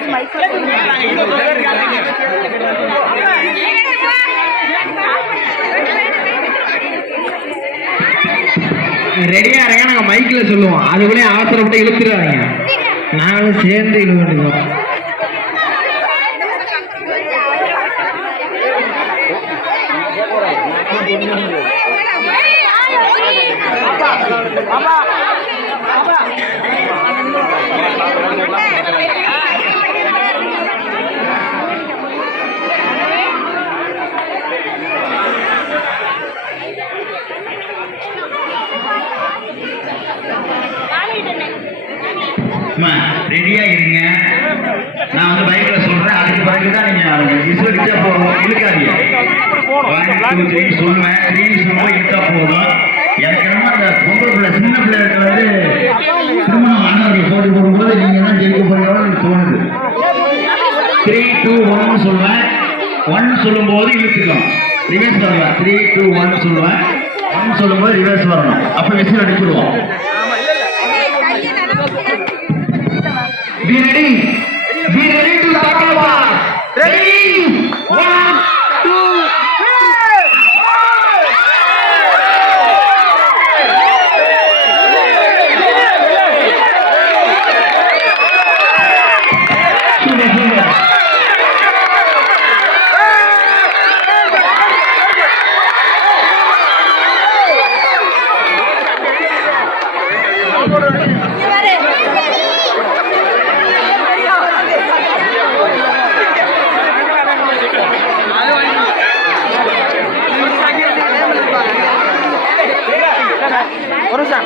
College Mysore ரெடியா இருங்க நாங்க மைக்ல சொல்லுவோம். அதுக்குள்ளே அவசரப்பட்டு இழுத்துருவாங்க. நாங்களும் சேர்ந்து இழுவோம் அம்மா ரெடியா இருங்க. நான் வந்து பைக்ல சொல்றேன். அதுக்கு பிறகு தான் நீங்க விசுவலிச்சா போதும் இழுக்காதீங்க. ஒன் டூ த்ரீ சொல்லுவேன். த்ரீ சொல்லுவோம் இழுத்தா போதும். எனக்கு என்னமோ அந்த பொங்கல் பிள்ளை சின்ன பிள்ளைகளுக்கு வந்து திருமணம் ஆனவர்கள் போட்டு போடும்போது நீங்க தான் ஜெயிக்க போறீங்களோ எனக்கு தோணுது. த்ரீ டூ ஒன்னு சொல்லுவேன். ஒன் சொல்லும் போது இழுத்துக்கலாம் ரிவர்ஸ் வரலாம் த்ரீ டூ ஒன் சொல்லுவேன். ஒன் சொல்லும்போது ரிவர்ஸ் வரணும். அப்போ விசில் அடிச்சிருவோம். divinity করো যান